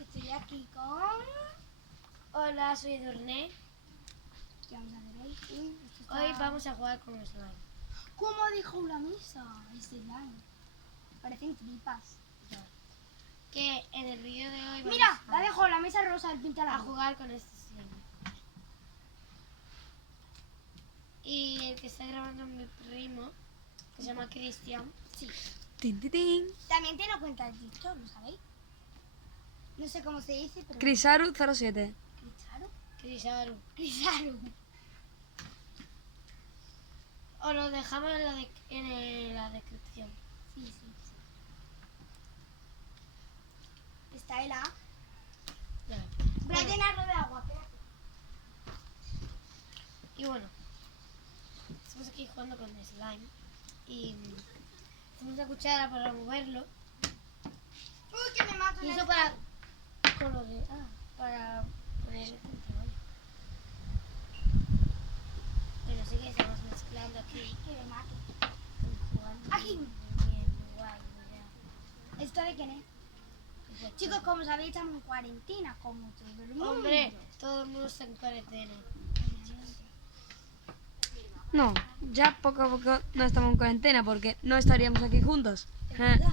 que estoy aquí con... Hola, soy Edurne. ¿Qué vamos a hacer hoy? Uy, esto está... Hoy vamos a jugar con slime. ¿Cómo ha dejado la mesa? Es slime. Parecen tripas. Que en el vídeo de hoy vamos Mira, la dejo la mesa rosa, el pinta a jugar con este slime. Y el que está grabando es mi primo, que se llama Cristian. Sí. Tin, tin, tin. También tiene cuenta de TikTok, ¿lo sabéis? No sé cómo se dice, pero... Crisaru07. ¿Crisaru? Crisaru. Crisaru. Os lo dejamos en la descripción. Sí, sí, sí. Está el A. Ya. Voy a llenarlo de agua, espérate. Y bueno, estamos aquí jugando con slime. Y tenemos la cuchara para moverlo. Uy, que me mato. Y eso para... Con lo de... para poner el control. Pero sí que estamos mezclando aquí. Que me mato. Jugando. Aquí. Muy bien, muy guay, muy bien. ¿Esto de quién es? Chicos, como sabéis, estamos en cuarentena, como todo el mundo. Hombre, todo el mundo está en cuarentena. No, ya poco a poco no estamos en cuarentena porque no estaríamos aquí juntos. Es verdad.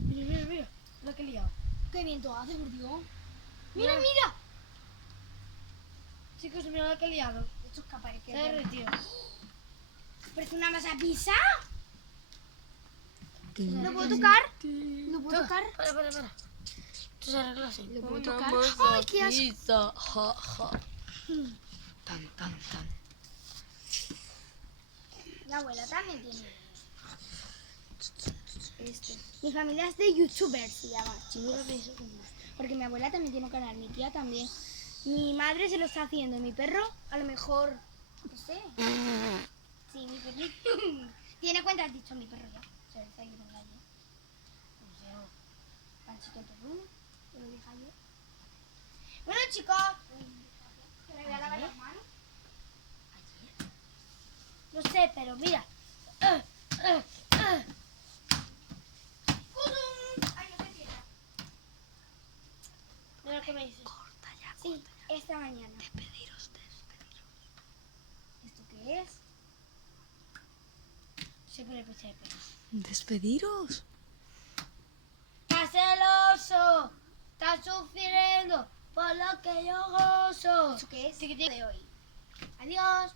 Mira, mira, mira. Lo que he liado. Qué viento hace, por Dios. Mira, mira. Chicos, mira lo que he liado. Esto es capaz de Se ha que... derretido. Parece una masa pizza. Tin, ¿Lo puedo tin, tocar? tin. ¿Lo puedo tocar? Para. Esto se arregla así. ¿Lo puedo tocar? ¡Ay, qué asco! Pizza, ja, ja. Tan, tan, tan. Mi abuela también tiene este. Mi familia es de youtubers, se llama. Seguro que eso como... Porque mi abuela también tiene un canal, mi tía también. Mi madre se lo está haciendo, mi perro a lo mejor, no sé. Sí, mi perrito. Tiene cuenta, has dicho mi perro ya. Se lo está yendo en la calle. ¿Cómo se llama? Panchito Perruno, te lo dije ayer. Bueno, chicos, que me voy a lavar las manos. No sé, pero mira. ¡Cudum! Ay, no te cierra. Mira lo que me dices. Corta ya, Sí, esta mañana. despediros. ¿Esto qué es? Siempre le puse de pelo. ¿Despediros? ¡Está celoso! ¡Está sufriendo por lo que yo gozo! ¿Esto qué es? Tiquitín. De hoy. Adiós.